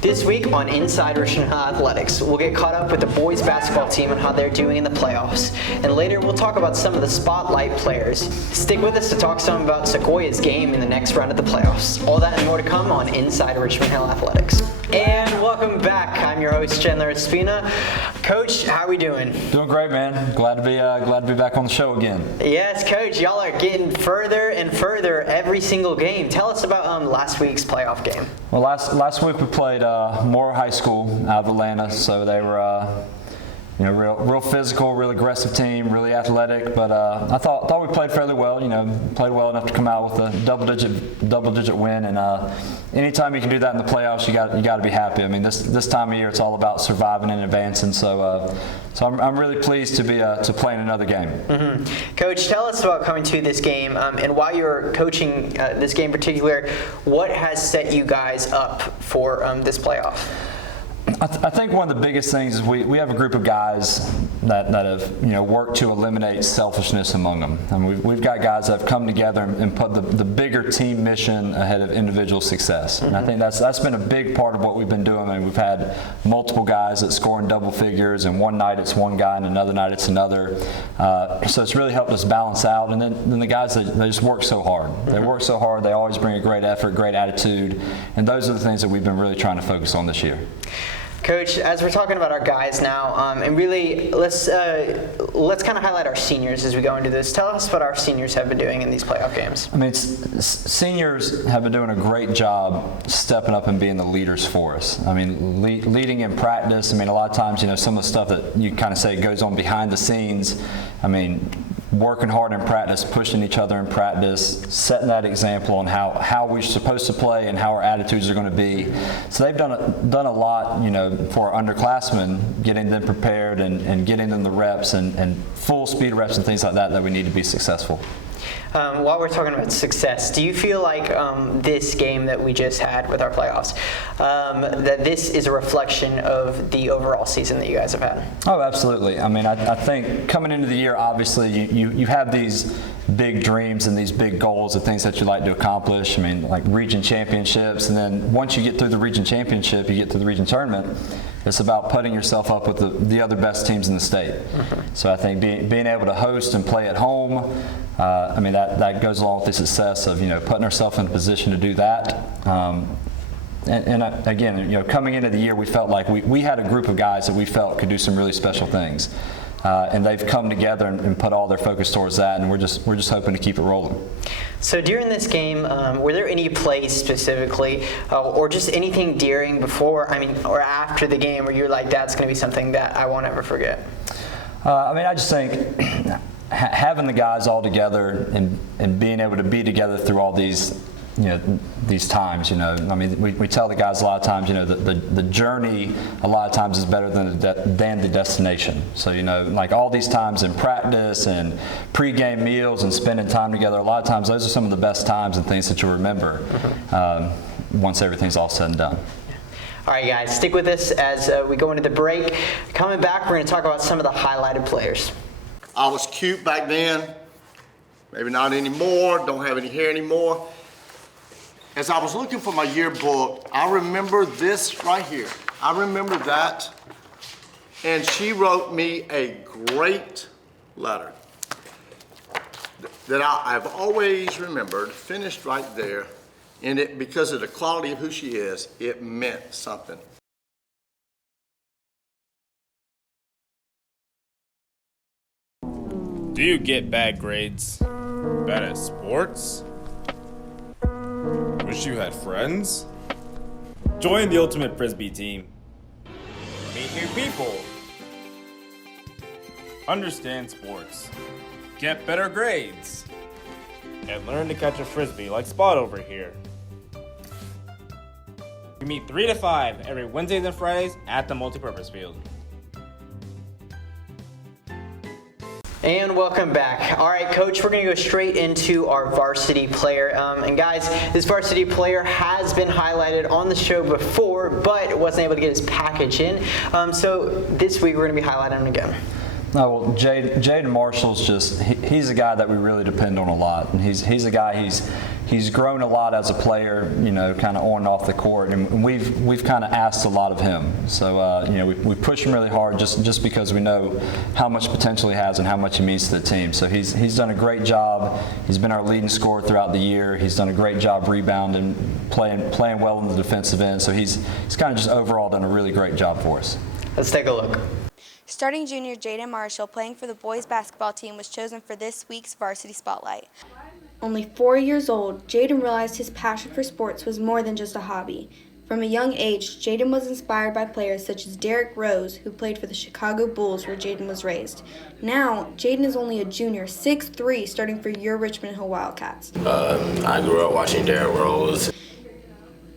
This week on Inside Richmond Athletics, we'll get caught up with the boys basketball team and how they're doing in the playoffs. And later we'll talk about some of the spotlight players. Stick with us to talk some about Sequoia's game in the next round of the playoffs. All that and more to come on Inside Richmond Hill Athletics. And welcome back. I'm your host, Chandler Espina. Coach, how are we doing? Doing great, man. Glad to be back on the show again. Yes, Coach. Y'all are getting further and further every single game. Tell us about last week's playoff game. Well, last week we played Moore High School out of Atlanta, so they were real physical, real aggressive team, really athletic. But I thought we played fairly well. Played well enough to come out with a double digit win. And anytime you can do that in the playoffs, you got to be happy. I mean, this time of year, it's all about surviving and advancing. So I'm really pleased to play in another game. Mm-hmm. Coach, tell us about coming to this game, and while you're coaching this game in particular, what has set you guys up for this playoff? I think one of the biggest things is we have a group of guys that have worked to eliminate selfishness among them. I mean, we've got guys that have come together and put the bigger team mission ahead of individual success. And I think that's been a big part of what we've been doing. I mean, we've had multiple guys that score in double figures, and one night it's one guy and another night it's another. So it's really helped us balance out. And then the guys, they just work so hard. They work so hard. They always bring a great effort, great attitude. And those are the things that we've been really trying to focus on this year. Coach, as we're talking about our guys now, and really let's kind of highlight our seniors as we go into this. Tell us what our seniors have been doing in these playoff games. I mean, seniors have been doing a great job stepping up and being the leaders for us. I mean, leading in practice. I mean, a lot of times, some of the stuff that you kind of say goes on behind the scenes. I mean, working hard in practice, pushing each other in practice, setting that example on how we're supposed to play and how our attitudes are going to be. So they've done a lot, for our underclassmen, getting them prepared and getting them the reps and full speed reps and things like that we need to be successful. While we're talking about success, do you feel like this game that we just had with our playoffs, that this is a reflection of the overall season that you guys have had? Oh, absolutely. I mean, I think coming into the year, obviously, you have these big dreams and these big goals of things that you like to accomplish. I mean, like region championships, and then once you get through the region championship, you get to the region tournament. It's about putting yourself up with the other best teams in the state. Mm-hmm. So I think being able to host and play at home, I mean, that goes along with the success of putting ourselves in a position to do that. Again, coming into the year, we felt like we had a group of guys that we felt could do some really special things. And they've come together and put all their focus towards that, and we're just hoping to keep it rolling. So during this game, were there any plays specifically, or just anything during, before, or after the game where you're like, that's going to be something that I won't ever forget? I just think having the guys all together and being able to be together through all these times, I mean, we tell the guys a lot of times, the journey a lot of times is better than the destination. So, like all these times in practice and pregame meals and spending time together, a lot of times those are some of the best times and things that you'll remember once everything's all said and done. All right, guys, stick with us as we go into the break. Coming back, we're going to talk about some of the highlighted players. I was cute back then, maybe not anymore, don't have any hair anymore. As I was looking for my yearbook, I remember this right here. I remember that, and she wrote me a great letter that I've always remembered, finished right there, and it, because of the quality of who she is, it meant something. Do you get bad grades? Bad at sports? Wish you had friends? Join the Ultimate Frisbee team. Meet new people. Understand sports. Get better grades. And learn to catch a Frisbee like Spot over here. We meet 3 to 5 every Wednesdays and Fridays at the multipurpose field. And welcome back. All right, Coach, we're going to go straight into our varsity player. And guys, this varsity player has been highlighted on the show before, but wasn't able to get his package in. So this week we're going to be highlighting him again. No, well, Jaden Marshall's he's a guy that we really depend on a lot, and he's a guy he's grown a lot as a player, kind of on and off the court, and we've kind of asked a lot of him. So we push him really hard just because we know how much potential he has and how much he means to the team. So he's done a great job. He's been our leading scorer throughout the year. He's done a great job rebounding, playing well in the defensive end. So he's kind of just overall done a really great job for us. Let's take a look. Starting junior Jaden Marshall, playing for the boys basketball team, was chosen for this week's Varsity Spotlight. Only 4 years old, Jaden realized his passion for sports was more than just a hobby. From a young age, Jaden was inspired by players such as Derrick Rose, who played for the Chicago Bulls where Jaden was raised. Now, Jaden is only a junior, 6'3", starting for your Richmond Hill Wildcats. I grew up watching Derrick Rose.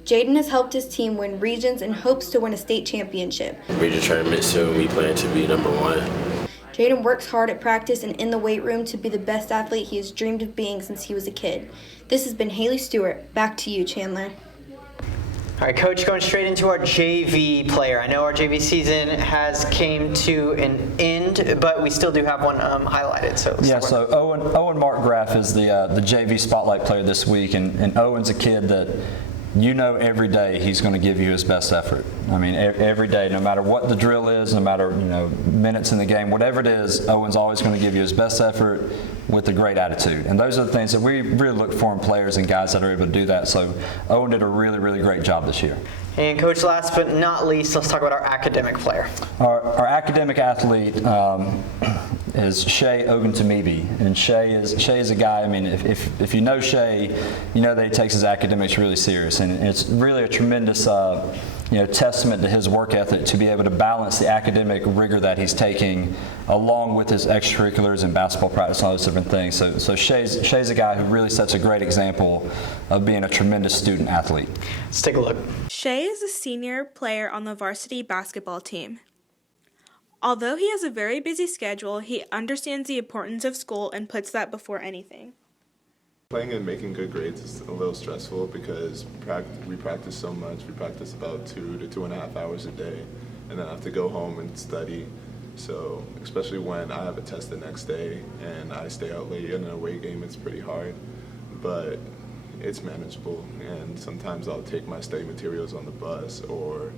Jaden has helped his team win regions and hopes to win a state championship. Region tournament soon, we plan to be number 1. Jaden works hard at practice and in the weight room to be the best athlete he has dreamed of being since he was a kid. This has been Haley Stewart. Back to you, Chandler. All right, Coach, going straight into our JV player. I know our JV season has came to an end, but we still do have one highlighted. So Owen Markgraf is the JV Spotlight player this week, and Owen's a kid that every day he's going to give you his best effort. I mean, every day, no matter what the drill is, no matter minutes in the game, whatever it is, Owen's always going to give you his best effort with a great attitude. And those are the things that we really look for in players and guys that are able to do that. So Owen did a really, really great job this year. And Coach, last but not least, let's talk about our academic player. Our academic athlete is Shea Oguntamibi, and Shea is a guy. I mean, if you know Shea, you know that he takes his academics really serious, and it's really a tremendous testament to his work ethic to be able to balance the academic rigor that he's taking along with his extracurriculars and basketball practice and all those different things. So Shea's a guy who really sets a great example of being a tremendous student athlete. Let's take a look. Shea is a senior player on the varsity basketball team. Although he has a very busy schedule, he understands the importance of school and puts that before anything. Playing and making good grades is a little stressful because we practice so much. We practice about 2 to 2.5 hours a day, and then I have to go home and study. So especially when I have a test the next day and I stay out late in an away game, it's pretty hard, but it's manageable. And sometimes I'll take my study materials on the bus, or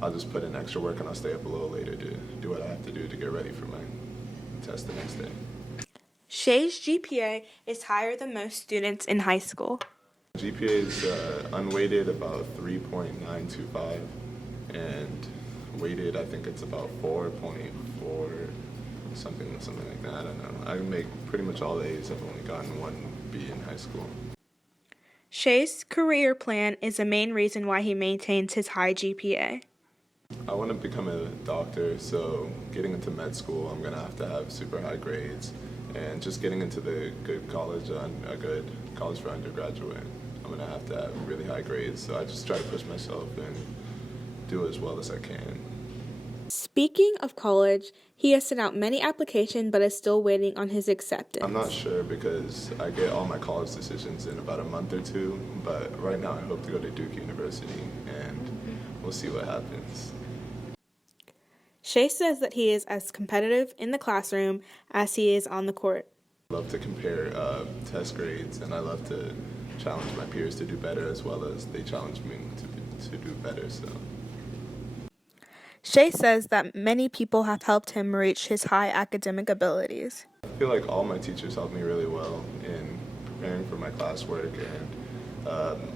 I'll just put in extra work and I'll stay up a little later to do what I have to do to get ready for my test the next day. Shea's GPA is higher than most students in high school. GPA is unweighted about 3.925, and weighted I think it's about 4.4, something like that. I don't know. I make pretty much all A's. I've only gotten 1 B in high school. Shea's career plan is the main reason why he maintains his high GPA. I want to become a doctor, so getting into med school, I'm going to have super high grades. And just getting into the good college, a good college for undergraduate, I'm going to have really high grades. So I just try to push myself and do as well as I can. Speaking of college, he has sent out many applications but is still waiting on his acceptance. I'm not sure because I get all my college decisions in about a month or 2, but right now I hope to go to Duke University, and we'll see what happens. Shea says that he is as competitive in the classroom as he is on the court. I love to compare test grades, and I love to challenge my peers to do better as well as they challenge me to do better. So. Shea says that many people have helped him reach his high academic abilities. I feel like all my teachers helped me really well in preparing for my classwork, and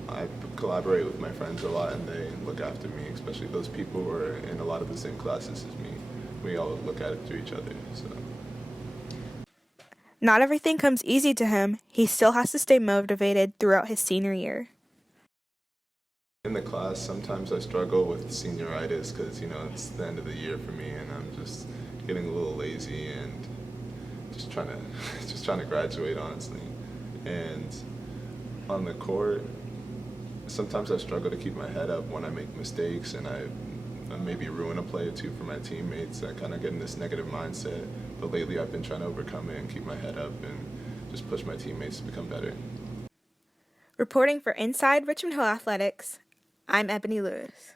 I collaborate with my friends a lot, and they look after me, especially those people who are in a lot of the same classes as me. We all look after each other. So. Not everything comes easy to him. He still has to stay motivated throughout his senior year. In the class, sometimes I struggle with senioritis because, it's the end of the year for me, and I'm just getting a little lazy and just trying to graduate, honestly. And on the court, sometimes I struggle to keep my head up when I make mistakes, and I maybe ruin a play or 2 for my teammates. I kind of get in this negative mindset, but lately I've been trying to overcome it and keep my head up and just push my teammates to become better. Reporting for Inside Richmond Hill Athletics, I'm Ebony Lewis.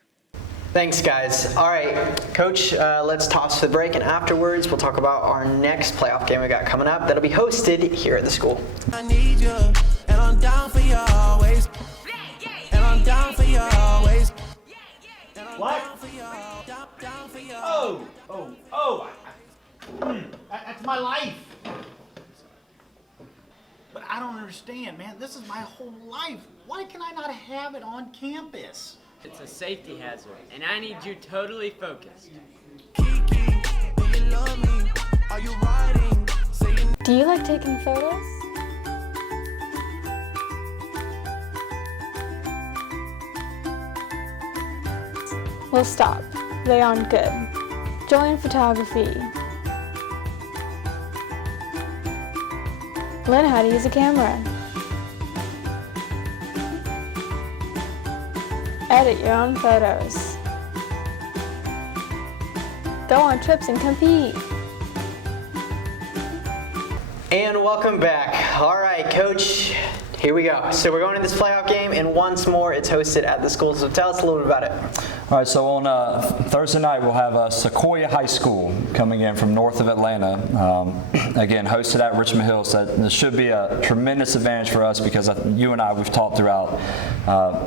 Thanks, guys. All right, Coach, let's toss to the break, and afterwards we'll talk about our next playoff game we got coming up that'll be hosted here at the school. I need you, and I'm down for you always. And I'm down for you always. What? Oh. That's my life. But I don't understand, man. This is my whole life. Why can I not have it on campus? It's a safety hazard, and I need you totally focused. Do you like taking photos? Well, stop. They aren't good. Join photography. Learn how to use a camera. Edit your own photos. Go on trips and compete. And welcome back. All right, Coach, here we go. So we're going to this playoff game, and once more, it's hosted at the school. So tell us a little bit about it. All right, so on Thursday night, we'll have Sequoia High School coming in from north of Atlanta. Again, hosted at Richmond Hill. So this should be a tremendous advantage for us because you and I, we've talked throughout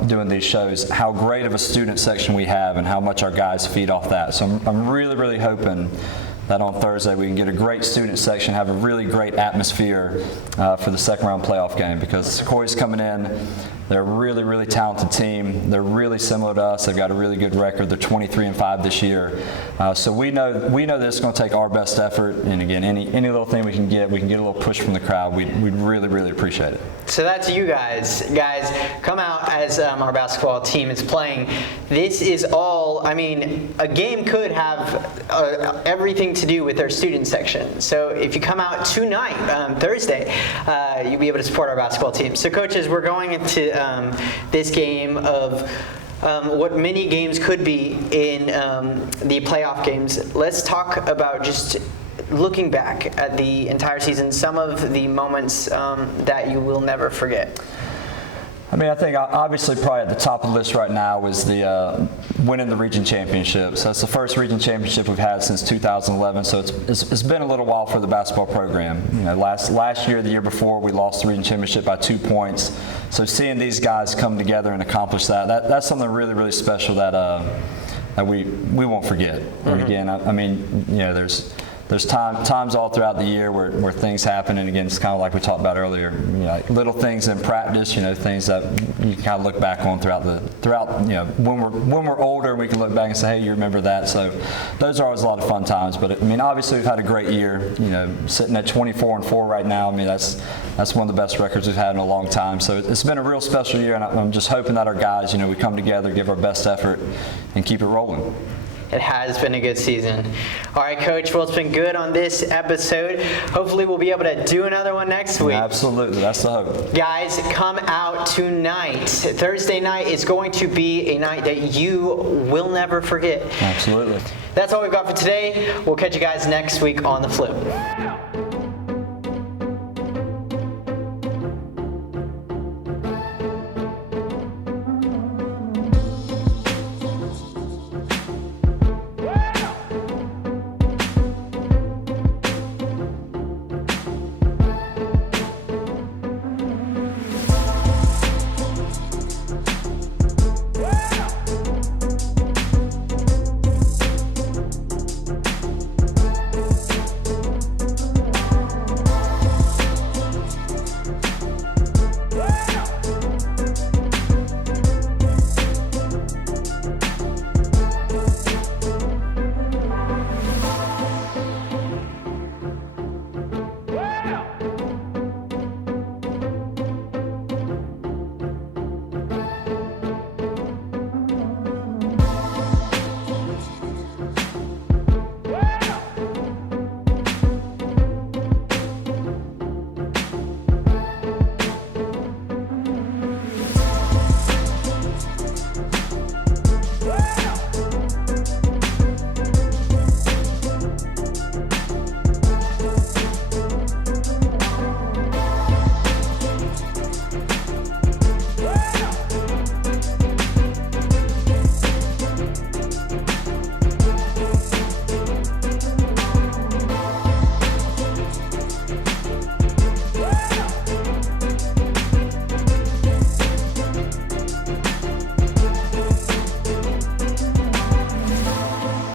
doing these shows how great of a student section we have and how much our guys feed off that. So I'm really, really hoping that on Thursday we can get a great student section, have a really great atmosphere for the second round playoff game because Sequoia's coming in. They're a really, really talented team. They're really similar to us. They've got a really good record. They're 23-5 this year. So we know that it's going to take our best effort. And again, any little thing we can get a little push from the crowd. We'd really, really appreciate it. So that's you guys. Guys, come out as our basketball team is playing. This is all, I mean, a game could have everything to do with our student section. So if you come out tonight, Thursday, you'll be able to support our basketball team. So coaches, we're going into this game of what many games could be in the playoff games. Let's talk about just looking back at the entire season, some of the moments that you will never forget. I mean, I think obviously probably at the top of the list right now is the winning the region championship. So that's the first region championship we've had since 2011. So it's been a little while for the basketball program. You know, last year, the year before, we lost the region championship by 2 points. So seeing these guys come together and accomplish that's something really, really special that we won't forget. Mm-hmm. And again, I mean, you know, there's times all throughout the year where things happen, and again, it's kind of like we talked about earlier. You know, like little things in practice, you know, things that you kind of look back on throughout you know when we're older, we can look back and say, hey, you remember that. So those are always a lot of fun times. But I mean, obviously we've had a great year. You know, sitting at 24-4 right now. I mean, that's one of the best records we've had in a long time. So it's been a real special year, and I'm just hoping that our guys, you know, we come together, give our best effort, and keep it rolling. It has been a good season. All right, Coach, well, it's been good on this episode. Hopefully we'll be able to do another one next week. Absolutely, that's the hope. Guys, come out tonight. Thursday night is going to be a night that you will never forget. Absolutely. That's all we've got for today. We'll catch you guys next week on The Flip.